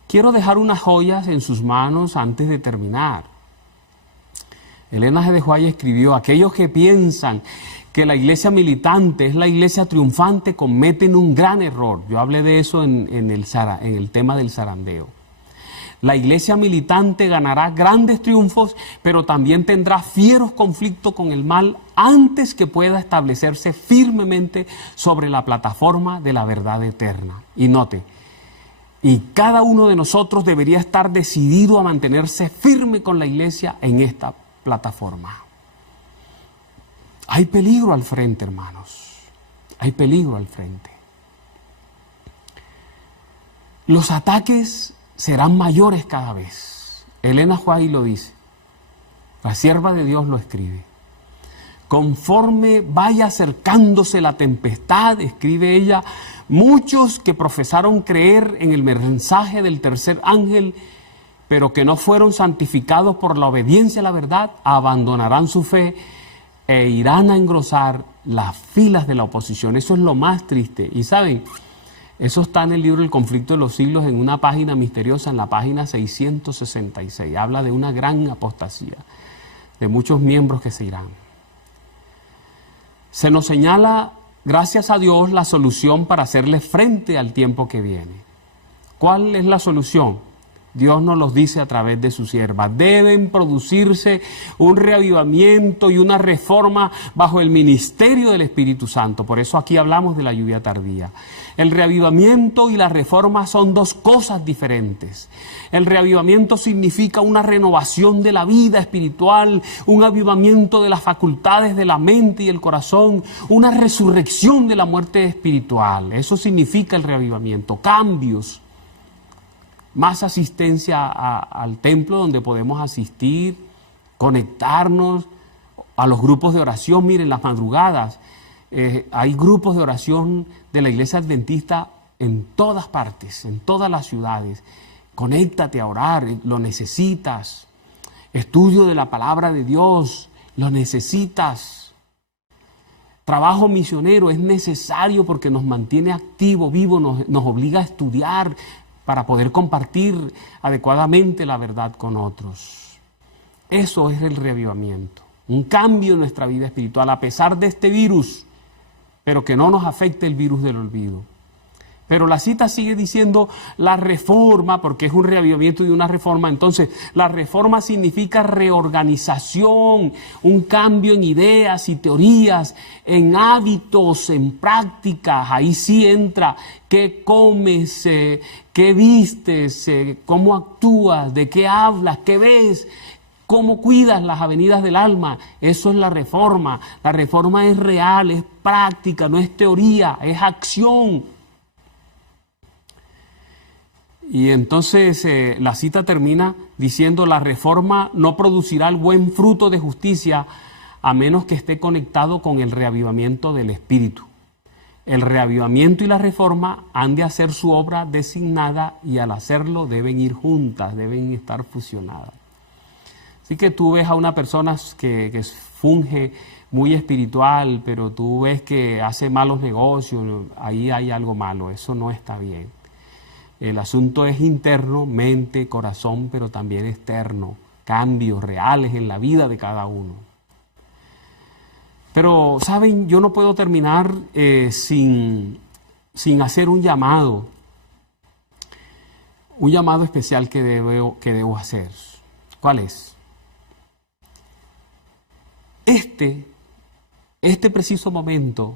Quiero dejar unas joyas en sus manos antes de terminar. Elena G. de White escribió: aquellos que piensan que la iglesia militante es la iglesia triunfante cometen un gran error. Yo hablé de eso en el tema del zarandeo. La iglesia militante ganará grandes triunfos, pero también tendrá fieros conflictos con el mal antes que pueda establecerse firmemente sobre la plataforma de la verdad eterna. Y note, y cada uno de nosotros debería estar decidido a mantenerse firme con la iglesia en esta plataforma. Hay peligro al frente, hermanos. Hay peligro al frente. Los ataques serán mayores cada vez. Elena White lo dice. La sierva de Dios lo escribe. Conforme vaya acercándose la tempestad, escribe ella, muchos que profesaron creer en el mensaje del tercer ángel, pero que no fueron santificados por la obediencia a la verdad, abandonarán su fe e irán a engrosar las filas de la oposición. Eso es lo más triste. Y saben, eso está en el libro El conflicto de los siglos, en una página misteriosa, en la página 666. Habla de una gran apostasía, de muchos miembros que se irán. Se nos señala, gracias a Dios, la solución para hacerle frente al tiempo que viene. ¿Cuál es la solución? Dios nos los dice a través de su sierva. Deben producirse un reavivamiento y una reforma bajo el ministerio del Espíritu Santo. Por eso aquí hablamos de la lluvia tardía. El reavivamiento y la reforma son dos cosas diferentes. El reavivamiento significa una renovación de la vida espiritual, un avivamiento de las facultades de la mente y el corazón, una resurrección de la muerte espiritual. Eso significa el reavivamiento, cambios. Más asistencia al templo donde podemos asistir, conectarnos a los grupos de oración. Miren, las madrugadas, hay grupos de oración de la iglesia adventista en todas partes, en todas las ciudades. Conéctate a orar, lo necesitas. Estudio de la palabra de Dios, lo necesitas. Trabajo misionero es necesario porque nos mantiene activo, vivo, nos obliga a estudiar, para poder compartir adecuadamente la verdad con otros. Eso es el reavivamiento, un cambio en nuestra vida espiritual a pesar de este virus, pero que no nos afecte el virus del olvido. Pero la cita sigue diciendo la reforma, porque es un reavivamiento y una reforma. Entonces, la reforma significa reorganización, un cambio en ideas y teorías, en hábitos, en prácticas. Ahí sí entra qué comes, qué vistes, cómo actúas, de qué hablas, qué ves, cómo cuidas las avenidas del alma. Eso es la reforma. La reforma es real, es práctica, no es teoría, es acción. Y entonces la cita termina diciendo: la reforma no producirá el buen fruto de justicia a menos que esté conectado con el reavivamiento del Espíritu. El reavivamiento y la reforma han de hacer su obra designada y al hacerlo deben ir juntas, deben estar fusionadas. Así que tú ves a una persona que funge muy espiritual, pero tú ves que hace malos negocios, ahí hay algo malo, eso no está bien. El asunto es interno, mente, corazón, pero también externo, cambios reales en la vida de cada uno. Pero, ¿saben? Yo no puedo terminar sin hacer un llamado especial que debo hacer. ¿Cuál es? Este preciso momento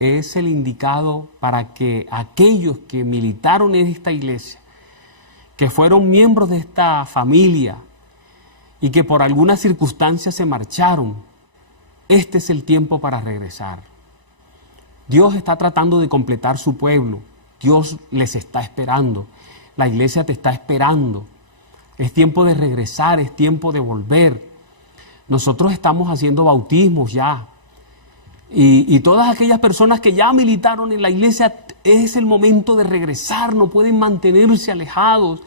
es el indicado para que aquellos que militaron en esta iglesia, que fueron miembros de esta familia y que por alguna circunstancia se marcharon, este es el tiempo para regresar. Dios está tratando de completar su pueblo. Dios les está esperando. La iglesia te está esperando. Es tiempo de regresar, es tiempo de volver. Nosotros estamos haciendo bautismos ya. Y todas aquellas personas que ya militaron en la iglesia, es el momento de regresar, no pueden mantenerse alejados.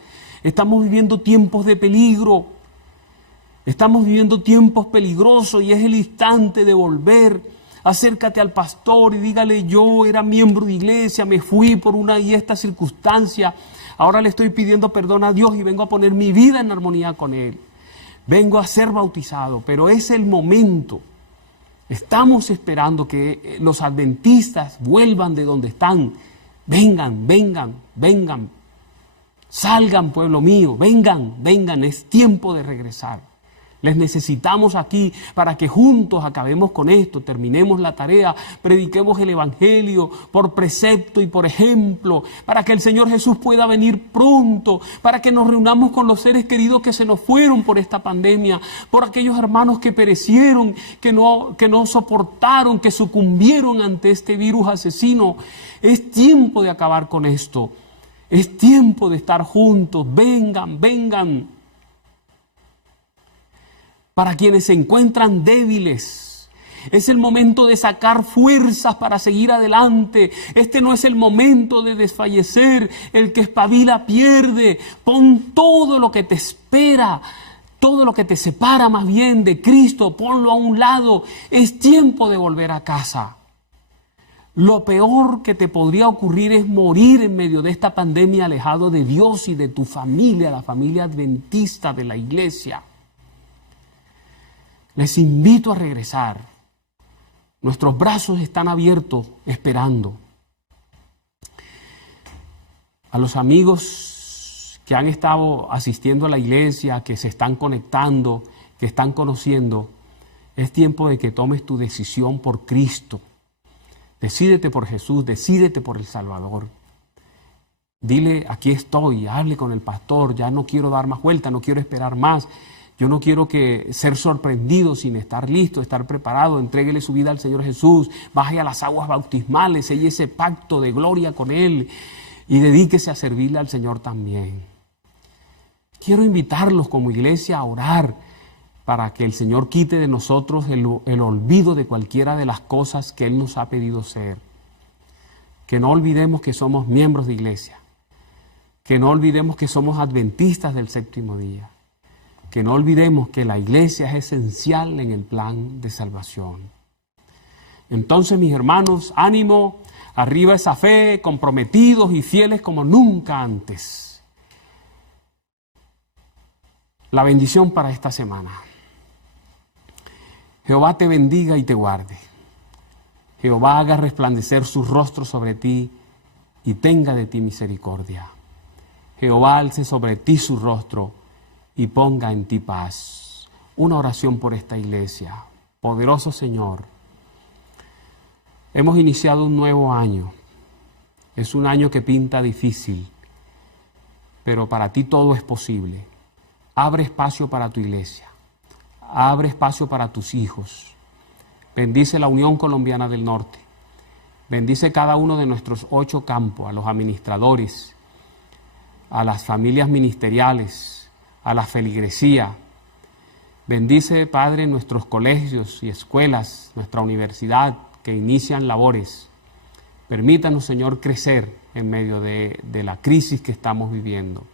Estamos viviendo tiempos de peligro, estamos viviendo tiempos peligrosos y es el instante de volver. Acércate al pastor y dígale: yo era miembro de iglesia, me fui por una y esta circunstancia, ahora le estoy pidiendo perdón a Dios y vengo a poner mi vida en armonía con Él. Vengo a ser bautizado, pero es el momento. Estamos esperando que los adventistas vuelvan de donde están. Vengan, vengan, vengan. Salgan, pueblo mío, vengan, vengan. Es tiempo de regresar. Les necesitamos aquí para que juntos acabemos con esto, terminemos la tarea, prediquemos el Evangelio por precepto y por ejemplo, para que el Señor Jesús pueda venir pronto, para que nos reunamos con los seres queridos que se nos fueron por esta pandemia, por aquellos hermanos que perecieron, que no soportaron, que sucumbieron ante este virus asesino. Es tiempo de acabar con esto, es tiempo de estar juntos. Vengan, vengan. Para quienes se encuentran débiles, es el momento de sacar fuerzas para seguir adelante. Este no es el momento de desfallecer. El que espabila pierde. Pon todo lo que te espera, todo lo que te separa más bien de Cristo, ponlo a un lado. Es tiempo de volver a casa. Lo peor que te podría ocurrir es morir en medio de esta pandemia alejado de Dios y de tu familia, la familia adventista de la iglesia. Les invito a regresar. Nuestros brazos están abiertos, esperando. A los amigos que han estado asistiendo a la iglesia, que se están conectando, que están conociendo, es tiempo de que tomes tu decisión por Cristo. Decídete por Jesús, decídete por el Salvador. Dile: aquí estoy, hable con el pastor, ya no quiero dar más vuelta, no quiero esperar más. Yo no quiero ser sorprendido sin estar listo, estar preparado. Entréguele su vida al Señor Jesús, baje a las aguas bautismales, selle ese pacto de gloria con Él y dedíquese a servirle al Señor también. Quiero invitarlos como iglesia a orar para que el Señor quite de nosotros el olvido de cualquiera de las cosas que Él nos ha pedido ser. Que no olvidemos que somos miembros de iglesia, que no olvidemos que somos adventistas del séptimo día. Que no olvidemos que la iglesia es esencial en el plan de salvación. Entonces, mis hermanos, ánimo, arriba esa fe, comprometidos y fieles como nunca antes. La bendición para esta semana. Jehová te bendiga y te guarde. Jehová haga resplandecer su rostro sobre ti y tenga de ti misericordia. Jehová alce sobre ti su rostro y ponga en ti paz. Una oración por esta iglesia. Poderoso Señor, hemos iniciado un nuevo año. Es un año que pinta difícil, pero para ti todo es posible. Abre espacio para tu iglesia. Abre espacio para tus hijos. Bendice la Unión Colombiana del Norte. Bendice cada uno de nuestros 8 campos, a los administradores, a las familias ministeriales, a la feligresía. Bendice, Padre, nuestros colegios y escuelas, nuestra universidad que inician labores. Permítanos, Señor, crecer en medio de la crisis que estamos viviendo.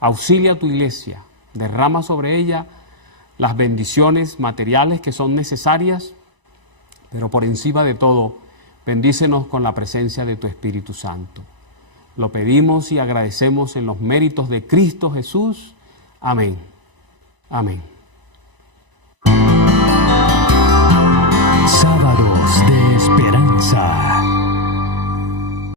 Auxilia a tu iglesia, derrama sobre ella las bendiciones materiales que son necesarias, pero por encima de todo, bendícenos con la presencia de tu Espíritu Santo. Lo pedimos y agradecemos en los méritos de Cristo Jesús. Amén. Amén.